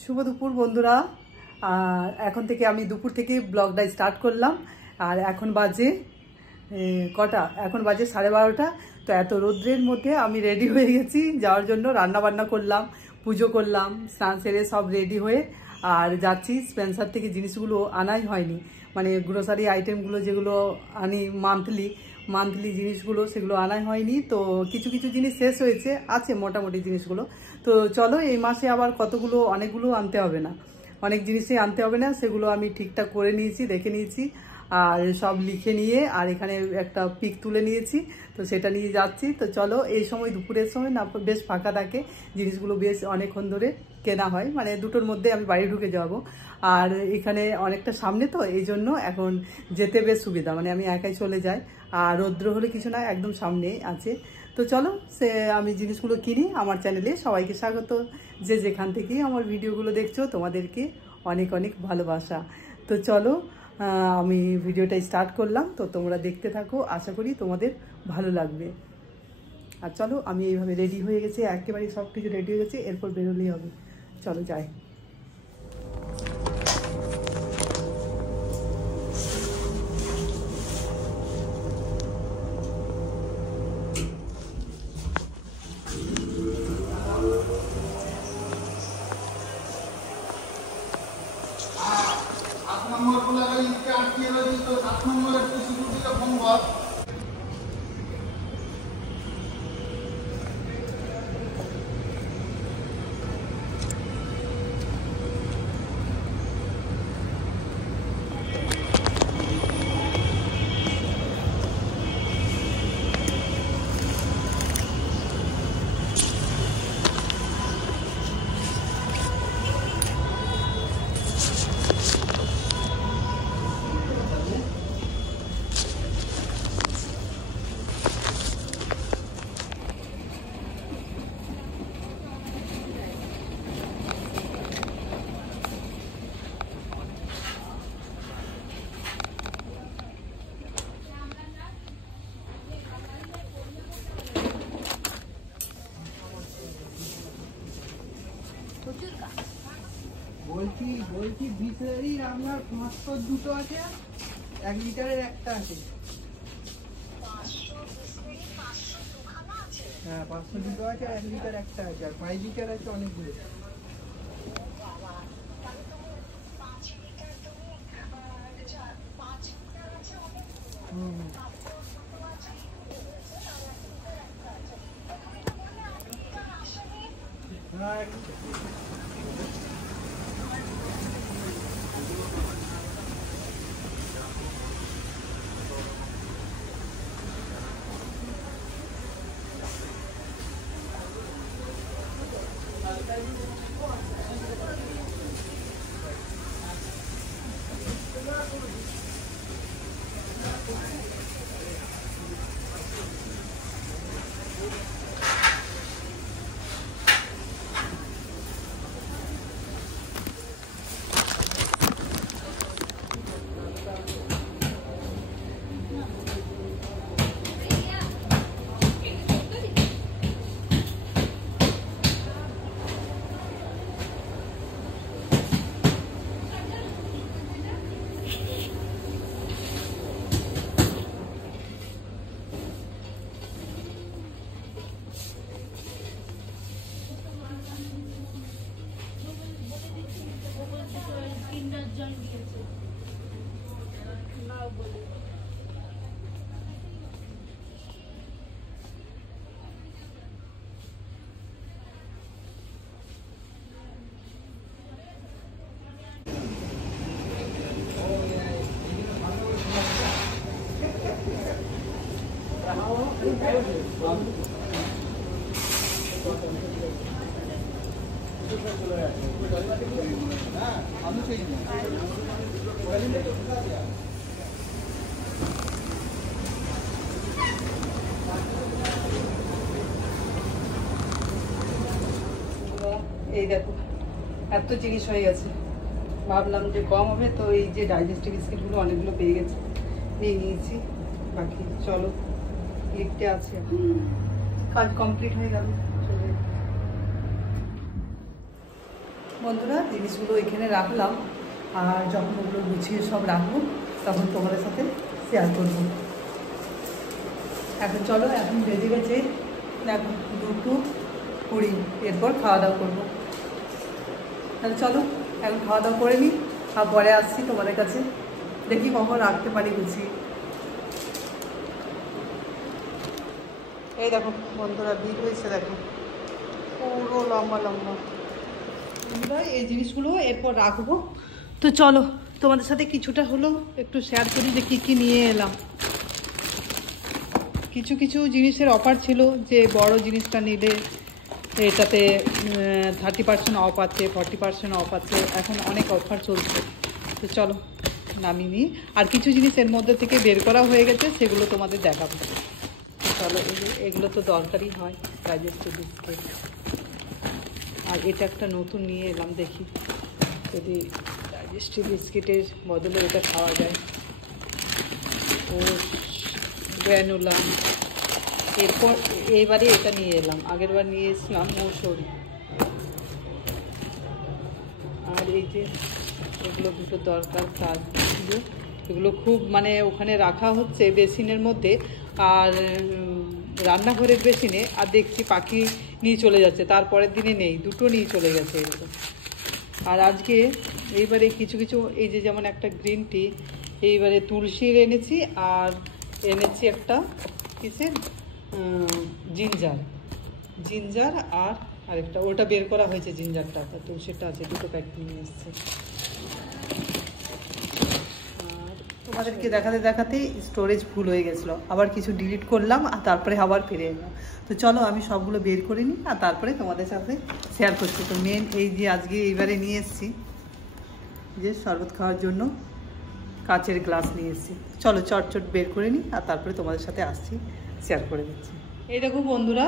শুভ দুপুর বন্ধুরা। আর এখন থেকে আমি দুপুর থেকে ব্লগটা স্টার্ট করলাম। আর এখন বাজে কটা, এখন বাজে 12:30। তো এত রৌদ্রের মধ্যে আমি রেডি হয়ে গেছি যাওয়ার জন্য। রান্না বান্না করলাম, পুজো করলাম, স্নান সেরে সব রেডি হয়ে আর যাচ্ছি। স্পেন্সার থেকে জিনিসগুলো আনাই হয়নি, মানে গ্রোসারি আইটেমগুলো যেগুলো আনি মান্থলি জিনিসগুলো, সেগুলো আনাই হয়নি। তো কিছু কিছু জিনিস শেষ হয়েছে, আছে মোটামুটি জিনিসগুলো। তো চলো, এই মাসে আবার অনেকগুলো আনতে হবে না, অনেক জিনিসই আনতে হবে না, সেগুলো আমি ঠিকঠাক করে নিয়েছি, দেখে নিয়েছি আর সব লিখে নিয়ে আর এখানে একটা পিক তুলে নিয়েছি। তো সেটা নিয়ে যাচ্ছি। তো চলো, এই সময় দুপুরের সময় না বেশ ফাঁকা থাকে, জিনিসগুলো বেশ অনেকক্ষণ ধরে কেনা হয়, মানে 2টোর মধ্যে আমি বাড়ি ঢুকে যাব। আর এখানে অনেকটা সামনে, তো এই জন্য এখন যেতে বেশ সুবিধা, মানে আমি একাই চলে যাই। আর রৌদ্র হলে কিছু না, একদম সামনেই আছে। তো চলো, আমি জিনিসগুলো কিনি। আমার চ্যানেলে সবাইকে স্বাগত, যে যেখান থেকেই আমার ভিডিওগুলো দেখছো তোমাদেরকে অনেক অনেক ভালোবাসা। তো চলো, আমি ভিডিওটা স্টার্ট করলাম। তো তোমরা দেখতে থাকো, আশা করি তোমাদের ভালো লাগবে। আর চলো, আমি এইভাবে রেডি হয়ে গেছি, একেবারে সব কিছু রেডি হয়ে গেছে, এরপর বেরোলেই হবে। চলো যাই। বলছি বিসলেরি আপনার 500 দুটো আছে, 1 লিটারের একটা আছে। হ্যাঁ, 500 দুটো আছে, 1 লিটার একটা আছে, আর 5 লিটার আছে অনেকগুলো। হ্যাঁ, এই দেখো এত জিনিস হয়ে গেছে, ভাবলাম যে কম হবে, তো এই যে ডাইজেস্টিভ বিস্কিটগুলো অনেকগুলো পেয়ে গেছে, নিয়ে নিয়েছি। বাকি চলো, লিফটে আছে, কাজ কমপ্লিট হয়ে গেল। বন্ধুরা, জিনিসগুলো এখানে রাখলাম, আর যখন ওগুলো গুছিয়ে সব রাখবো তখন তোমাদের সাথে শেয়ার করবো। এখন চলো, এখন বেজে গেছে এখন 2:20, এরপর খাওয়া দাওয়া করবো। তাহলে চলো এখন খাওয়া দাওয়া করে নিই, আর পরে আসছি তোমাদের কাছে, দেখি কখন রাখতে পারি গুছিয়ে। এই দেখো বন্ধুরা, বিল হয়েছে দেখো, পুরো লম্বা লম্বা। এই জিনিসগুলো এরপর রাখবো। তো চলো তোমাদের সাথে কিছুটা হলো একটু শেয়ার করি যে কী কী নিয়ে এলাম। কিছু কিছু জিনিসের অফার ছিল, যে বড় জিনিসটা নিলে এটাতে 30% অফ আছে, 40% অফ আছে, এখন অনেক অফার চলছে। তো চলো নামিয়ে নিই। আর কিছু জিনিস এর মধ্যে থেকে বের করা হয়ে গেছে, সেগুলো তোমাদের দেখাবো। চলো, এগুলো তো দরকারই হয়, ডাইজেস্টিভ বিস্কিট। আর এটা একটা নতুন নিয়ে এলাম, দেখি যদি ডাইজেস্টিভ বিস্কিটের বদলে এটা খাওয়া যায়। ও গ্র্যানুলা। এরপর এইবারে এটা নিয়ে এলাম, আগের বার নিয়ে এসলাম মৌসুরি। আর এই যে এগুলো দুটো দরকার, কাজু। এগুলো খুব মানে ওখানে রাখা হচ্ছে বেসিনের মধ্যে, আর রান্নাঘরের বেসিনে, আর দেখছি পাখি নিয়ে চলে যাচ্ছে, তারপরের দিনে নেই, দুটো নিয়ে চলে গেছে এগুলো। আর আজকে এইবারে কিছু কিছু, এই যে যেমন একটা গ্রিন টি, এইবারে তুলসীর এনেছি, আর এনেছি একটা কিসের জিঞ্জার, আর আরেকটা ওটা বের করা হয়েছে, জিঞ্জারটা, তুলসীটা আছে, দুটো প্যাকেট নিয়ে এসছে। আর তোমাদেরকে দেখাতে দেখাতে স্টোরেজ ফুল হয়ে গেছিলো, আবার কিছু ডিলিট করলাম, আর তারপরে আবার ফিরে এলাম। তো চলো আমি সবগুলো বের করে নিই, আর তারপরে তোমাদের সাথে শেয়ার করছি। তো মেন এই যে আজকে এইবারে নিয়ে এসেছি যে শরবত খাওয়ার জন্য কাচের গ্লাস নিয়ে এসেছি। চলো চটচট বের করে নিই, আর তারপরে তোমাদের সাথে আসছি, শেয়ার করে দিচ্ছি। এই দেখো বন্ধুরা,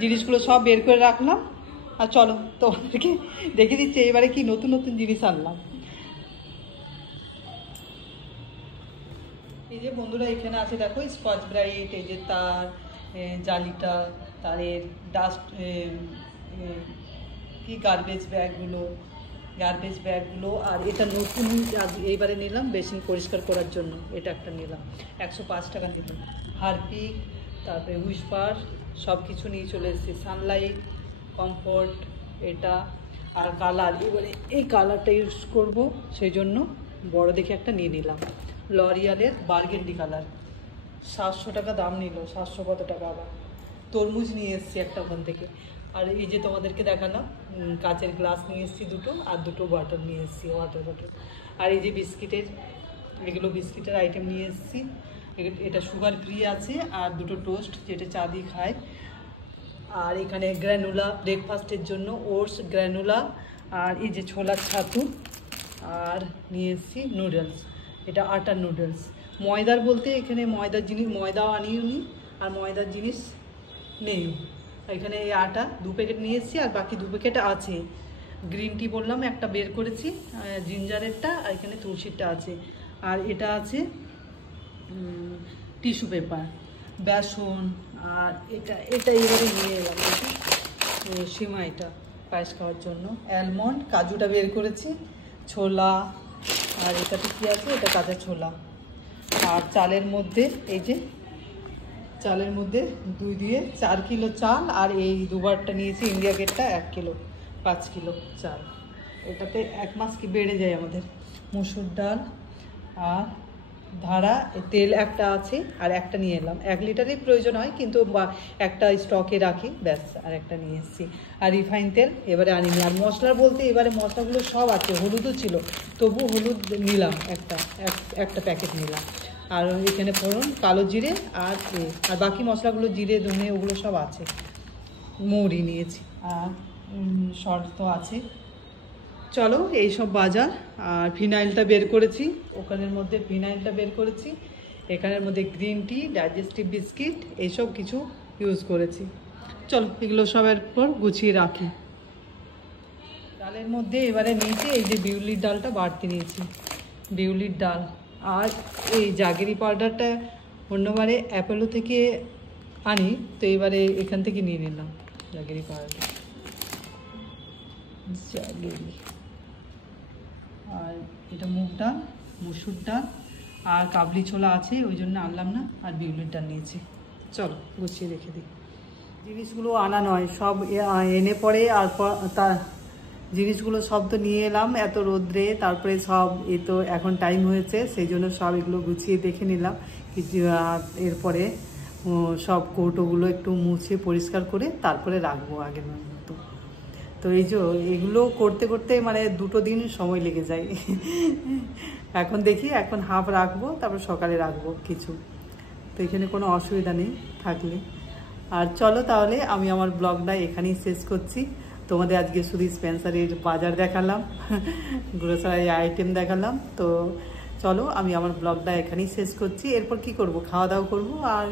জিনিসগুলো সব বের করে রাখলাম, আর চলো তোমাদেরকে দেখে দিচ্ছি এবারে কি নতুন নতুন জিনিস আনলাম। এই যে বন্ধুরা, এখানে আছে দেখো স্কচ ব্রাইট, এই যে তার জালিটা, তারের ডাস্ট, কি গার্বেজ ব্যাগগুলো। আর এটা নতুন আজ এইবারে নিলাম বেসিন পরিষ্কার করার জন্য, এটা একটা নিলাম, 105 টাকা নিলাম। হারপিক, তারপরে হুইসপার, সব কিছু নিয়ে চলে এসেছি। সানলাইট, কমফোর্ট, এটা আর কালার, এবারে এই কালারটা ইউজ করব, সেই জন্য বড় দেখে একটা নিয়ে নিলাম, লরিয়ালের বার্গেন্ডি কালার। 700 টাকা দাম নিল, 700 কত টাকা। আবার তরমুজ নিয়ে এসেছি একটা ওখান থেকে। আর এই যে তোমাদেরকে দেখালাম কাচের গ্লাস নিয়ে এসেছি দুটো, আর দুটো বটল নিয়ে এসেছি, ওয়াটার বটল। আর এই যে এগুলো বিস্কিটের আইটেম নিয়ে এসেছি। এটা সুগার ফ্রি আছে, আর দুটো টোস্ট, যেটা চা দিয়ে খায়। আর এখানে গ্র্যানুলা, ব্রেকফাস্টের জন্য ওটস গ্র্যানুলা, আর এই যে ছোলার ছাতু। আর নিয়ে এসেছি নুডলস, এটা আটার নুডলস। ময়দার বলতে এখানে ময়দার জিনিস, ময়দাও আনিনি, আর ময়দার জিনিস নেই এখানে। এই আটা 2 প্যাকেট নিয়ে এসেছি, আর বাকি 2 প্যাকেট আছে। গ্রিন টি বললাম একটা বের করেছি, জিঞ্জারেরটা, আর এখানে তুলসীরটা আছে। আর এটা আছে টিস্যু পেপার, বেসন। আর এটা এবারে নিয়ে এলাম সিমাইটা পায়েস খাওয়ার জন্য। অ্যালমন্ড, কাজুটা বের করেছি, ছোলা। আর এটাতে কী আছে, এটা কাঁচা ছোলা। আর চালের মধ্যে এই যে চালের মধ্যে 2 দিয়ে 4 কিলো চাল, আর এই দুবারটা নিয়েছি ইন্ডিয়া গেটটা 1 কিলো, 5 কিলো চাল। এটাতে 1 মাস কি বেড়ে যায় আমাদের। মসুর ডাল, আর ধারা তেল একটা আছে, আর একটা নিয়ে এলাম। 1 লিটারই প্রয়োজন হয়, কিন্তু একটা স্টকে রাখি, ব্যাস। আর একটা নিয়ে এসেছি। আর রিফাইন তেল এবারে আনিনি। আর মশলা বলতে এবারে মশলাগুলো সব আছে, হলুদও ছিল, তবু হলুদ নিলাম একটা প্যাকেট নিলাম। আর এখানে ফোড়ন, কালো জিরে, আর বাকি মশলাগুলো জিরে, ধনে, ওগুলো সব আছে। মৌরি নিয়েছি, আর শর্ট তো আছে। চলো এইসব বাজার। আর ফিনাইলটা বের করেছি, ওখানের মধ্যে ফিনাইলটা বের করেছি, এখানের মধ্যে গ্রিন টি, ডাইজেস্টিভ বিস্কিট, এইসব কিছু ইউজ করেছি। চলো এগুলো সবের পর গুছিয়ে রাখি। ডালের মধ্যে এবারে নিয়েছি এই যে বিউলির ডালটা বাড়তি নিয়েছি, বিউলির ডাল। আর এই জাগেরি পাউডারটা অন্যবারে অ্যাপোলো থেকে আনি, তো এবারে এখান থেকে নিয়ে নিলাম জাগেরি পাউডার। আর এটা মুগ ডাল, মসুর ডাল আর কাবলি ছোলা আছে, ওই জন্য আনলাম না। আর বিউলির ডাল নিয়েছি। চলো গুছিয়ে রেখে দিই। জিনিসগুলো আনা নয়, সব এনে পরে আর তার জিনিসগুলো সব তো নিয়ে এলাম এত রোদ্রে, তারপরে সব তো এখন টাইম হয়েছে, সেই জন্য সব এগুলো গুছিয়ে দেখে নিলাম কিছু। এরপরে সব কৌটোগুলো একটু মুছে পরিষ্কার করে তারপরে রাখবো আগের মতো। তো এই যে এগুলো করতে করতে মানে 2 দিন সময় লেগে যায়। এখন দেখি, এখন হাফ রাখবো, তারপর সকালে রাখবো কিছু। তো এখানে কোনো অসুবিধা নেই থাকলে। আর চলো তাহলে আমি আমার ব্লগটা এখানেই শেষ করছি। তোমাদের আজকে শুধু স্পেন্সারের বাজার দেখালাম, গ্রোসারি আইটেম দেখালাম। তো চলো আমি আমার ব্লগটা এখানেই শেষ করছি। এরপর কি করব, খাওয়া দাওয়া করবো, আর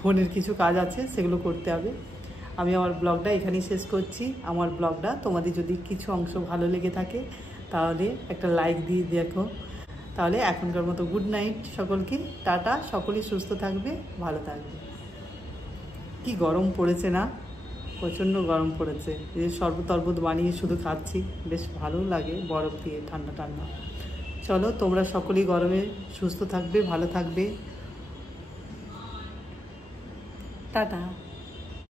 ফোনের কিছু কাজ আছে সেগুলো করতে হবে। আমি আমার ব্লগটা এখানেই শেষ করছি। আমার ব্লগটা তোমাদের যদি কিছু অংশ ভালো লেগে থাকে তাহলে একটা লাইক দিয়ে দেখো। তাহলে এখনকার মতো গুড নাইট সকলকে, টাটা। সকলেই সুস্থ থাকবে, ভালো থাকবে। কি গরম পড়েছে না, প্রচণ্ড গরম পড়েছে। এই শরবত টরবত বানিয়ে শুধু খাচ্ছি, বেশ ভালো লাগে বরফ দিয়ে ঠান্ডা ঠান্ডা। চলো তোমরা সকলেই গরমে সুস্থ থাকবে, ভালো থাকবে, টাটা।